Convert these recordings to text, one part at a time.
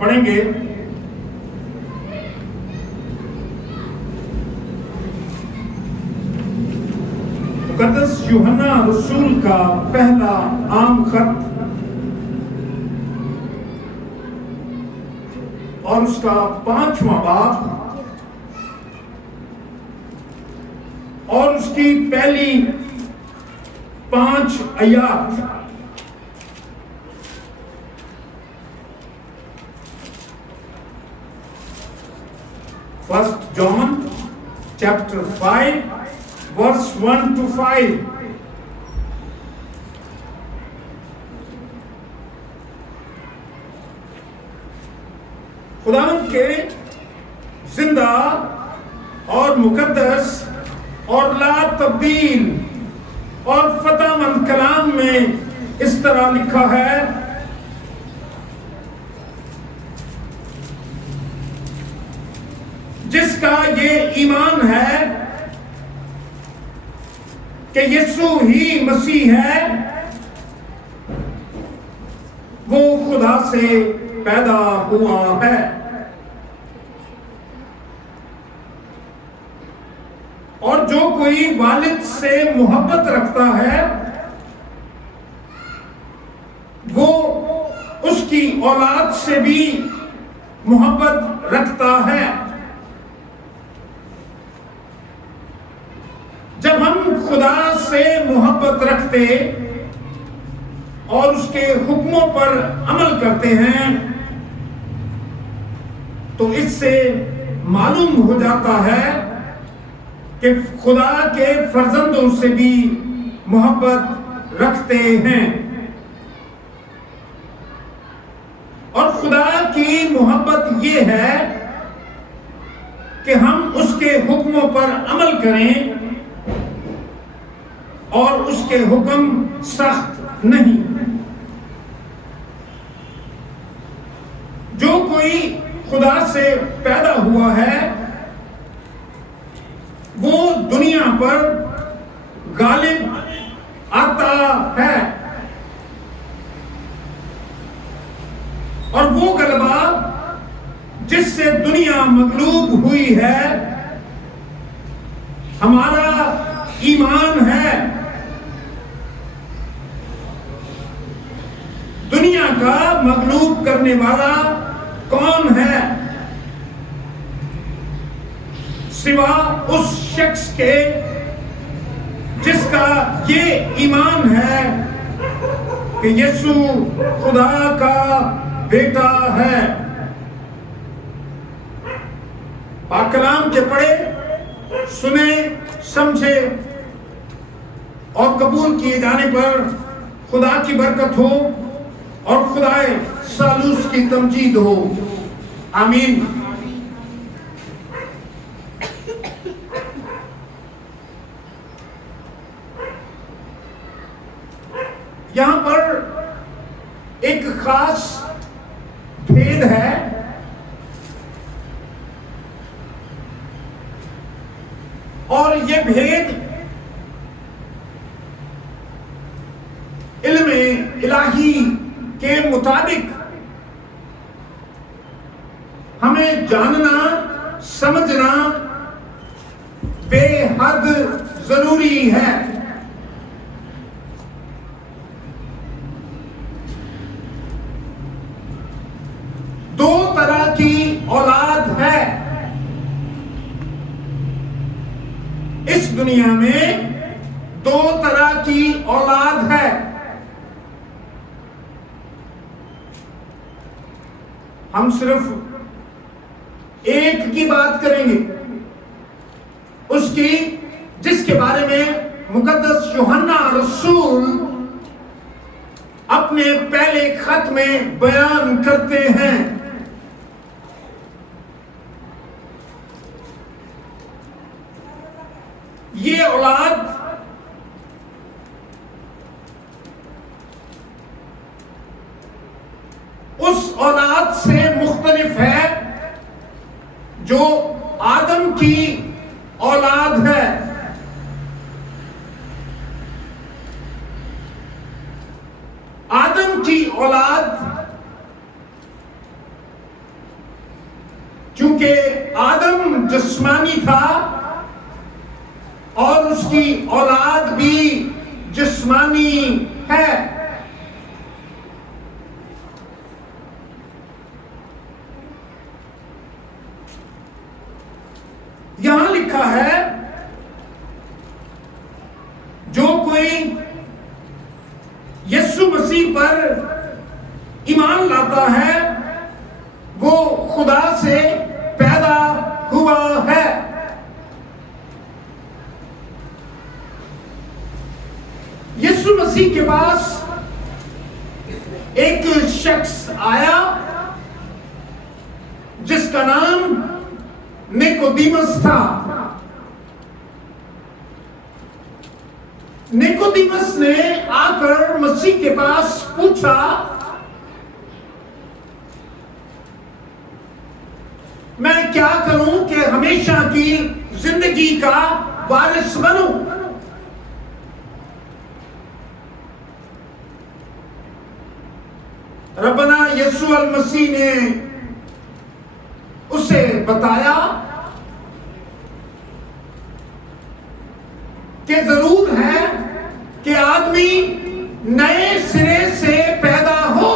पढ़ेंगे मुकद्दस यूहन्ना रसूल का पहला आम खत और उसका 5वां बाब और उसकी पहली 5 आयत। First John chapter 5 verse 1 to 5। खुदावंद के जिंदा और मुकद्दस और ला तब्दील और फतेहमंद कलाम में इस तरह लिखा है, जिसका ये ईमान है कि यीशु ही मसीह है, वो खुदा से पैदा हुआ है और जो कोई वालिद से मोहब्बत रखता है वो उसकी औलाद से भी मोहब्बत रखता है। जब हम खुदा से मोहब्बत रखते और उसके हुक्मों पर अमल करते हैं तो इससे मालूम हो जाता है कि खुदा के फर्जंदों से भी मोहब्बत रखते हैं और खुदा की मोहब्बत ये है कि हम उसके हुक्मों पर अमल करें और उसके हुक्म सख्त नहीं। जो कोई खुदा से पैदा हुआ है वो दुनिया पर गालिब आता है और वो गलबा जिससे दुनिया मगलूब हुई है हमारा ईमान है। दुनिया का मगलूब करने वाला कौन है सिवा उस शख्स के जिसका ये ईमान है कि यीशु खुदा का बेटा है। पाक कलाम के पढ़े, सुने, समझे और कबूल किए जाने पर खुदा की बरकत हो और खुदाए सालूस की तमजीद हो। आमीन। यहां पर एक खास भेद है और यह भेद इल्मे इलाही के मुताबिक हमें जानना समझना बेहद जरूरी है। दो तरह की औलाद है इस दुनिया में, दो तरह की औलाद है। हम सिर्फ एक की बात करेंगे, उसकी जिसके बारे में मुकद्दस यूहन्ना रसूल अपने पहले खत में बयान करते हैं। ये औलाद उस औलाद से मुख्तलिफ है जो आदम की औलाद है। आदम की औलाद क्योंकि आदम जिस्मानी था और उसकी औलाद भी जिस्मानी है। यहां लिखा है जो कोई यीशु मसीह पर ईमान लाता है वो खुदा से पैदा हुआ है। यीशु मसीह के पास एक शख्स आया जिसका नाम निकोदेमुस था। निकोदेमुस ने आकर मसीह के पास पूछा, मैं क्या करूं कि हमेशा की जिंदगी का वारिस बनूं? रब्बना यीशु अल मसीह ने उसे बताया कि जरूर है कि आदमी नए सिरे से पैदा हो।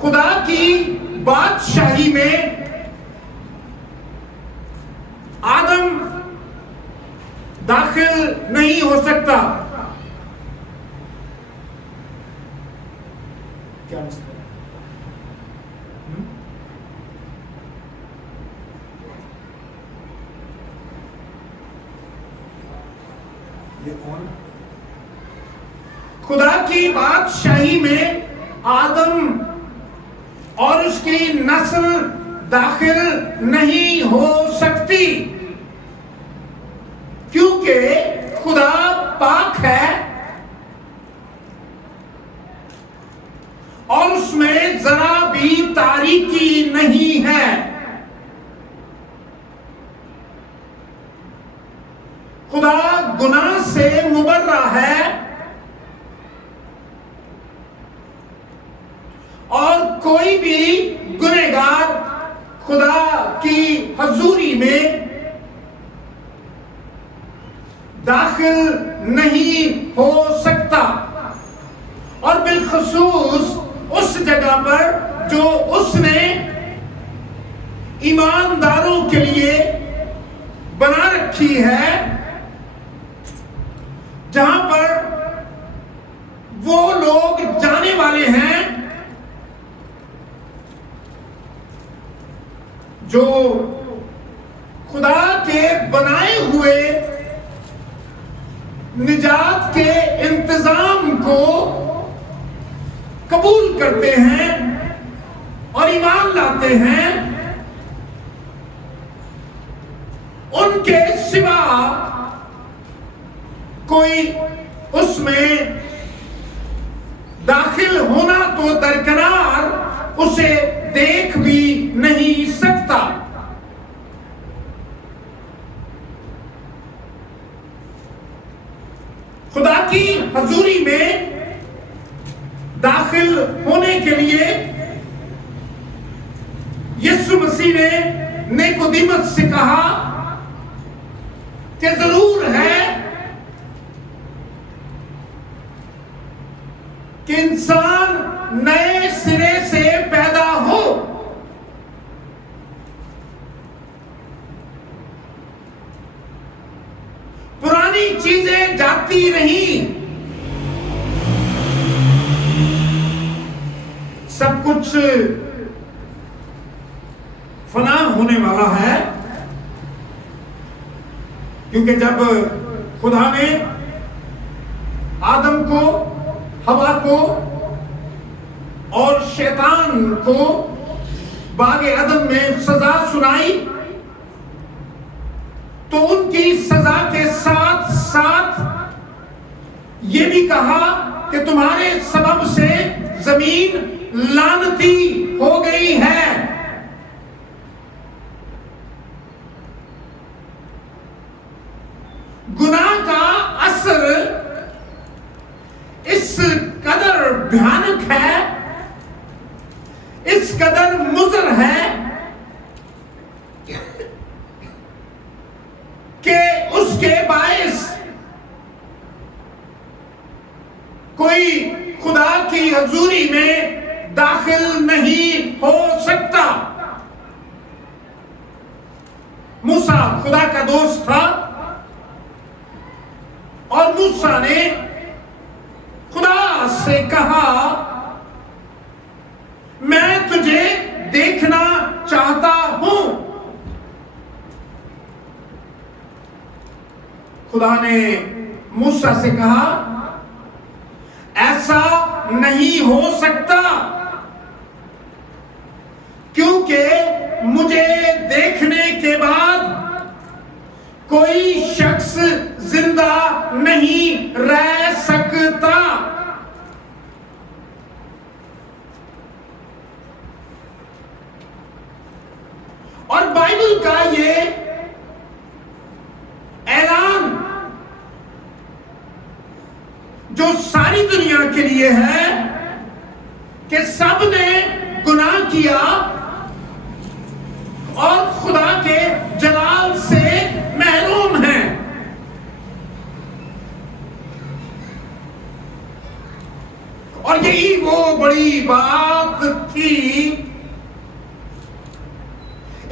खुदा की बादशाही में आदम दाखिल नहीं हो सकता। क्या मसला है? ये कौन? खुदा की बादशाही में आदम और उसकी नस्ल दाखिल नहीं हो सकती, क्योंकि खुदा पाक है और उसमें जरा भी तारीकी नहीं है। खुदा गुनाह से मुबर्रा है और कोई भी गुनहगार खुदा की हजूरी में दाखिल नहीं हो सकता। और बिलखसूस उस जगह पर जो उसने ईमानदारों के लिए बना रखी है, जहां पर वो लोग जाने वाले हैं जो खुदा के बनाए हुए निजात के इंतजाम को कबूल करते हैं और ईमान लाते हैं। उनके सिवा कोई उसमें दाखिल होना तो दरकिनार उसे देख भी नहीं सकता। खुदा की हजूरी में दाखिल होने के लिए यीशु मसीह ने निकोदेमुस से कहा कि जरूर है कि इंसान नए सिरे से पैदा हो। पुरानी चीजें जाती रही, सब कुछ फना होने वाला है, क्योंकि जब खुदा ने आदम को, हवा को और शैतान को बागे अदन में सजा सुनाई, तो उनकी सजा के साथ साथ ये भी कहा कि तुम्हारे सबब से जमीन लानती हो गई है। गुनाह का असर इस कदर भयानक है कोई खुदा की हजूरी में दाखिल नहीं हो सकता। मूसा खुदा का दोस्त था और मूसा ने खुदा से कहा, मैं तुझे देखना चाहता हूं। खुदा ने मूसा से कहा, ऐसा नहीं हो सकता, क्योंकि मुझे देखने के बाद कोई शख्स जिंदा नहीं रह सकता। और बाइबल का ये ऐलान जो सारी दुनिया के लिए है कि सब ने गुनाह किया और खुदा के जलाल से महरूम हैं। और यही वो बड़ी बात थी,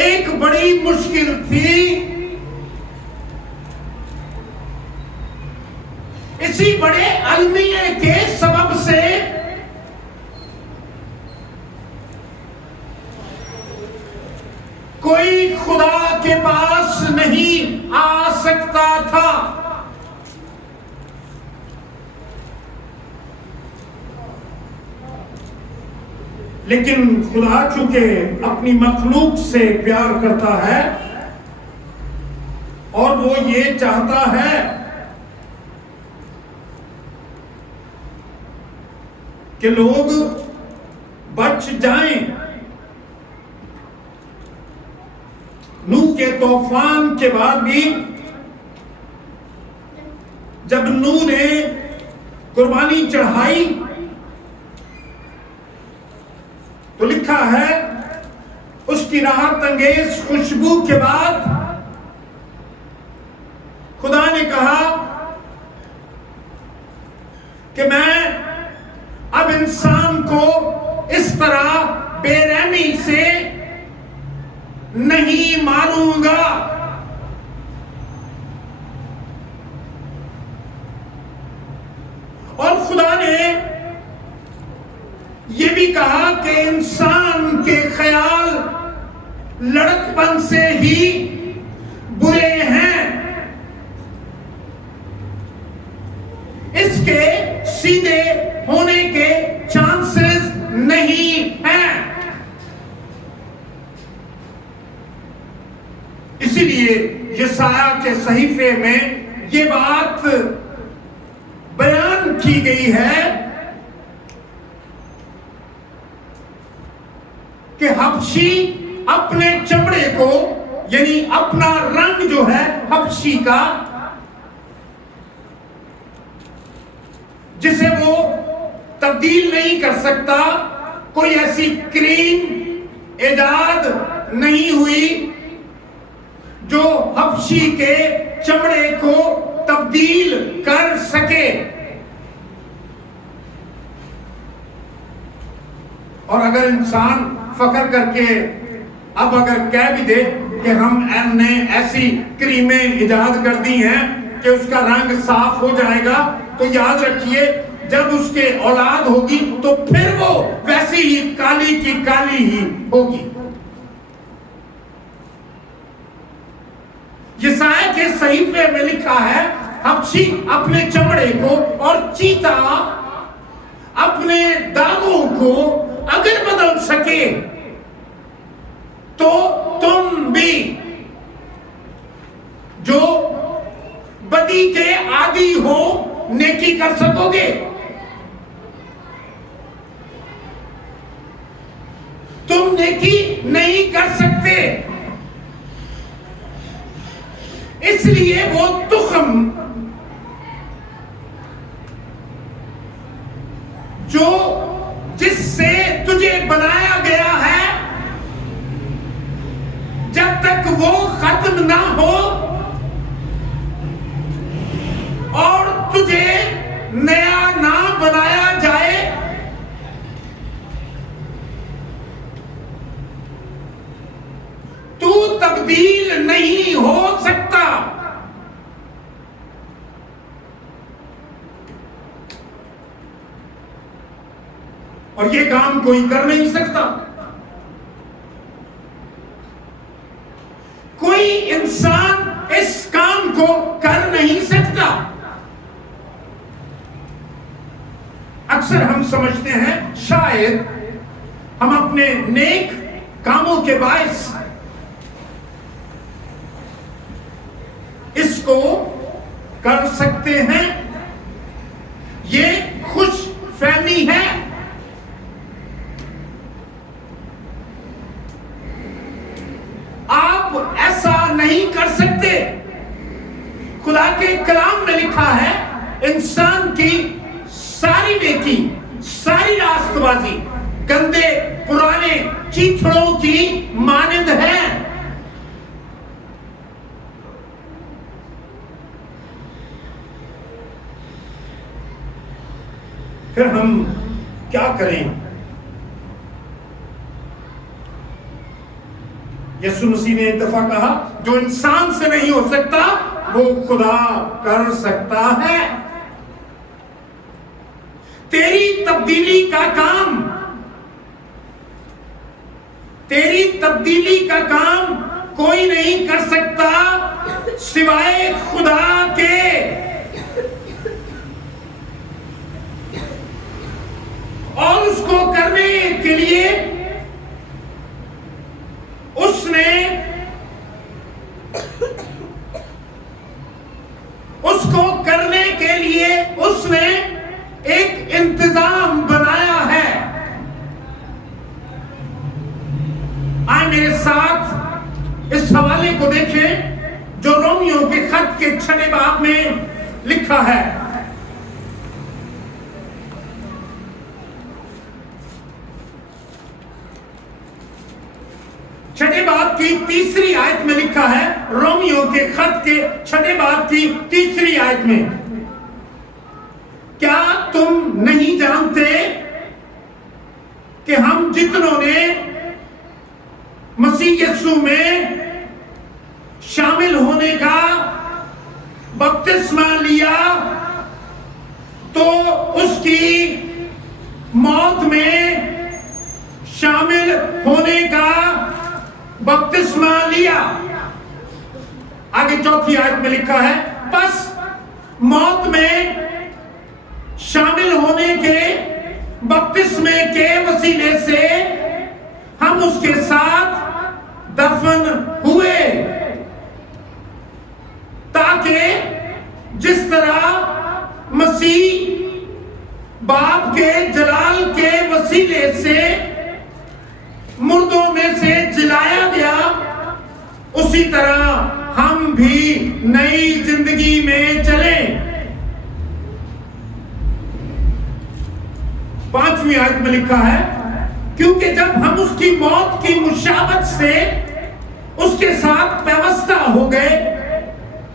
एक बड़ी मुश्किल थी। इसी बड़े अलमिये के सबब से कोई खुदा के पास नहीं आ सकता था। लेकिन खुदा चूंकि अपनी मखलूक से प्यार करता है और वो ये चाहता है कि लोग बच जाएं। नूह के तूफान के बाद भी जब नूह ने कुर्बानी चढ़ाई तो लिखा है उसकी राहत अंगेज खुशबू के बाद खुदा ने कहा कि मैं अब इंसान को इस तरह बेरहमी से नहीं मारूंगा। और खुदा ने यह भी कहा कि इंसान के ख्याल लड़कपन से ही बुरे हैं, इसके सीधे होने के चांसेस नहीं हैं। इसीलिए यशाया के सहीफे में ये बात बयान की गई है कि हबशी अपने चमड़े को, यानी अपना रंग जो है हबशी का, जिसे वो तब्दील नहीं कर सकता, कोई ऐसी क्रीम इजाद नहीं हुई जो हबशी के चमड़े को तब्दील कर सके। और अगर इंसान फख्र करके अब अगर कह भी दे कि हमने ऐसी क्रीमें इजाद कर दी हैं कि उसका रंग साफ हो जाएगा, तो याद रखिए जब उसके औलाद होगी तो फिर वो वैसी ही काली की काली ही होगी। यशाया के सहीफे में लिखा है हबशी अपने चमड़े को और चीता अपने दागों को अगर बदल सके तो तुम भी जो बदी के आदी हो नेकी कर सकोगे। तुम नेकी नहीं कर सकते, इसलिए वो तुख्म जो जिससे तुझे बनाया गया है, जब तक वो खत्म ना हो और तुझे नया ना बनाया और ये काम कोई कर नहीं सकता। कोई इंसान इस काम को कर नहीं सकता। अक्सर हम समझते हैं शायद हम अपने नेक कामों के बायस इसको कर सकते हैं, ये खुश फहमी है। आप ऐसा नहीं कर सकते। खुदा के कलाम में लिखा है इंसान की सारी नेकी, सारी रास्तबाजी गंदे पुराने चीथड़ों की मानंद है। फिर हम क्या करें? यीशु मसीह ने एक दफा कहा, जो इंसान से नहीं हो सकता वो खुदा कर सकता है। तेरी तब्दीली का काम, तेरी तब्दीली का काम कोई नहीं कर सकता सिवाय खुदा के। और उसको करने के लिए उसने एक इंतजाम बनाया है। आए मेरे साथ इस हवाले को देखें जो रोमियो के खत के 6 बाब में लिखा है। छठे बाब की 3री आयत में लिखा है, रोमियो के खत के 6 बाब की 3री आयत में, क्या तुम नहीं जानते कि हम जितनों ने मसीह यीशु में शामिल होने का बपतिस्मा लिया तो उसकी मौत में शामिल होने का बपतिस्मा लिया। आगे 4थी आयत में लिखा है, बस मौत में शामिल होने के बपतिस्मे के वसीले से हम उसके साथ दफन हुए, ताकि जिस तरह मसीह बाप के जलाल के वसीले से मुर्दों में से जिलाया गया, उसी तरह हम भी नई जिंदगी में चले। 5वीं आयत में लिखा है, क्योंकि जब हम उसकी मौत की मुशाबत से उसके साथ व्यवस्था हो गए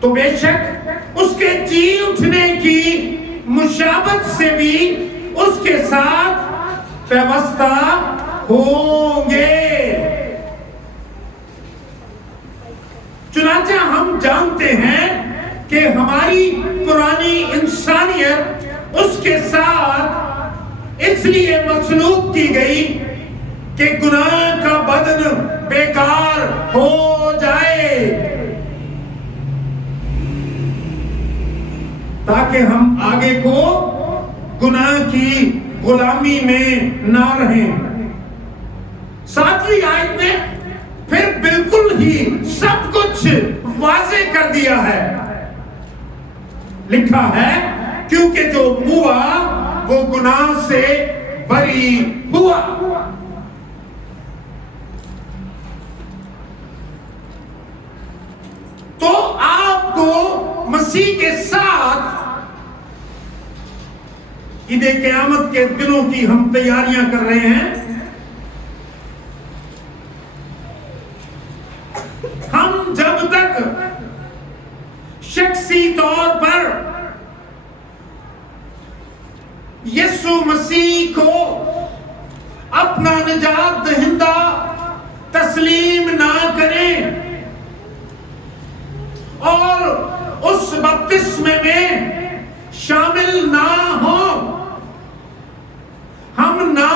तो बेशक उसके जी उठने की मुशाबत से भी उसके साथ व्यवस्था होंगे। चुनांचे हम जानते हैं कि हमारी पुरानी इंसानियत उसके साथ इसलिए मसलूब की गई कि गुनाह का बदन बेकार हो जाए, ताकि हम आगे को गुनाह की गुलामी में ना रहें। 7वीं आयत में फिर बिल्कुल ही सब कुछ वाज़े कर दिया है। लिखा है, क्योंकि जो हुआ वो गुनाह से बरी हुआ। तो आपको मसीह के साथ ईदे क़यामत के दिनों की हम तैयारियां कर रहे हैं। हम जब तक शख्सी तौर पर यीशु मसीह को अपना निजात दहिंदा तस्लीम ना करें और उस बपतिस्मे में शामिल ना हो, हम ना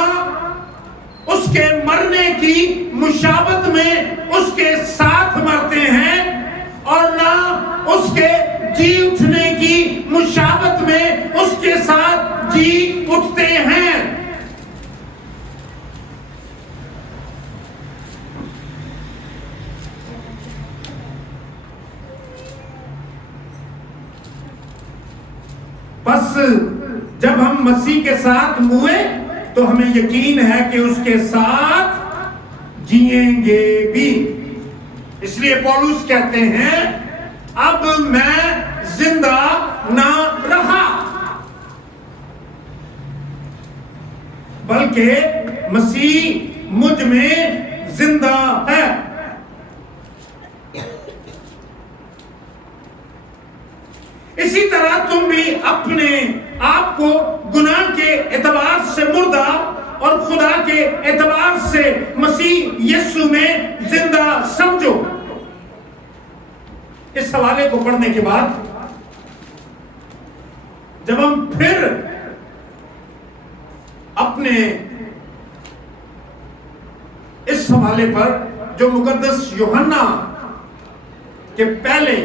मरने की मुशाबत में उसके साथ मरते हैं और ना उसके जी उठने की मुशाबत में उसके साथ जी उठते हैं। बस जब हम मसीह के साथ मुए तो हमें यकीन है कि उसके साथ जिएंगे भी। इसलिए पौलुस कहते हैं, अब मैं जिंदा ना रहा बल्कि मसीह मुझ में जिंदा है। इसी तरह तुम भी अपने आप को गुनाह के एतबार से मुर्दा और खुदा के एतबार से मसीह यीशु में जिंदा समझो। इस हवाले को पढ़ने के बाद जब हम फिर अपने इस हवाले पर जो मुकद्दस यूहन्ना के पहले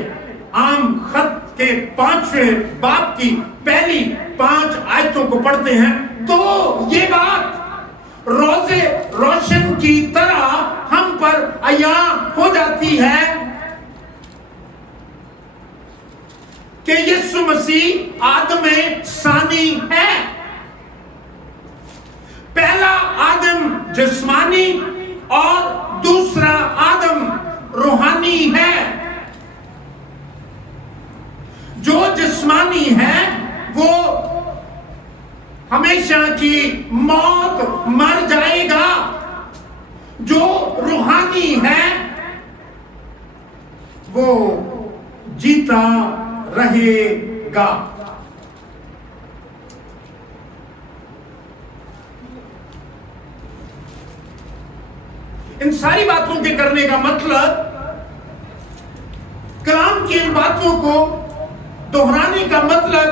आम खत के 5वें बाब की पहली 5 आयतों को पढ़ते हैं तो ये बात रोज़े रोशन की तरह हम पर अया हो जाती है कि यीशु मसीह आदम सानी है। पहला आदम जिस्मानी और दूसरा आदम रूहानी है। जो जिस्मानी है वो हमेशा की मौत मर जाएगा, जो रूहानी है वो जीता रहेगा। इन सारी बातों के करने का मतलब, कलाम की इन बातों को दोहराने का मतलब,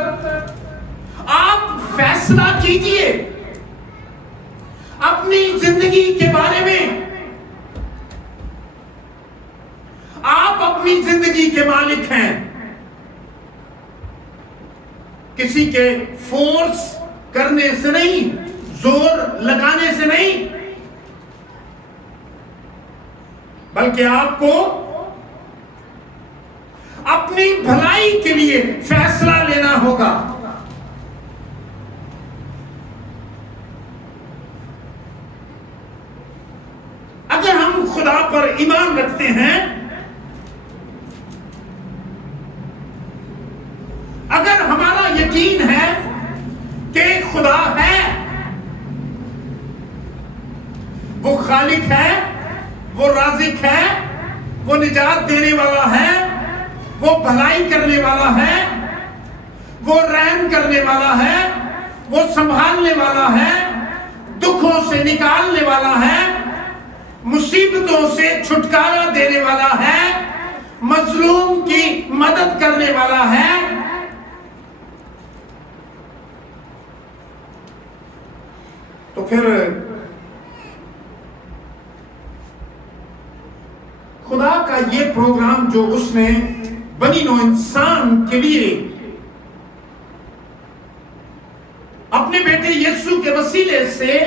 आप फैसला कीजिए अपनी जिंदगी के बारे में। आप अपनी जिंदगी के मालिक हैं, किसी के फोर्स करने से नहीं, जोर लगाने से नहीं, बल्कि आपको अपनी भलाई के लिए फैसला लेना होगा। अगर हम खुदा पर ईमान रखते हैं, अगर हमारा यकीन है कि खुदा है, वो खालिक है, वो राज़िक है, वो निजात देने वाला है, वो भलाई करने वाला है, वो रहम करने वाला है, वो संभालने वाला है, दुखों से निकालने वाला है, मुसीबतों से छुटकारा देने वाला है, मजलूम की मदद करने वाला है, तो फिर खुदा का ये प्रोग्राम जो उसने बनी नो इंसान के लिए अपने बेटे यीशु के वसीले से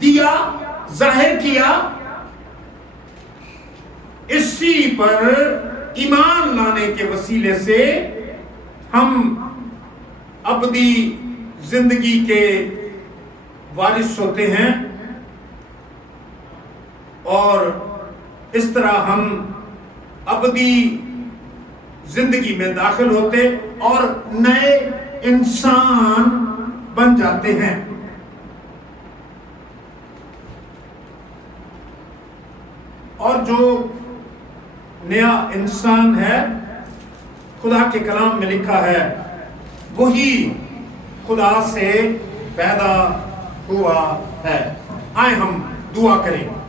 दिया, जाहिर किया, इसी पर ईमान लाने के वसीले से हम अबदी जिंदगी के वारिस होते हैं और इस तरह हम अबदी जिंदगी में दाखिल होते और नए इंसान बन जाते हैं। और जो नया इंसान है, खुदा के कलाम में लिखा है, वही खुदा से पैदा हुआ है। आए हम दुआ करें।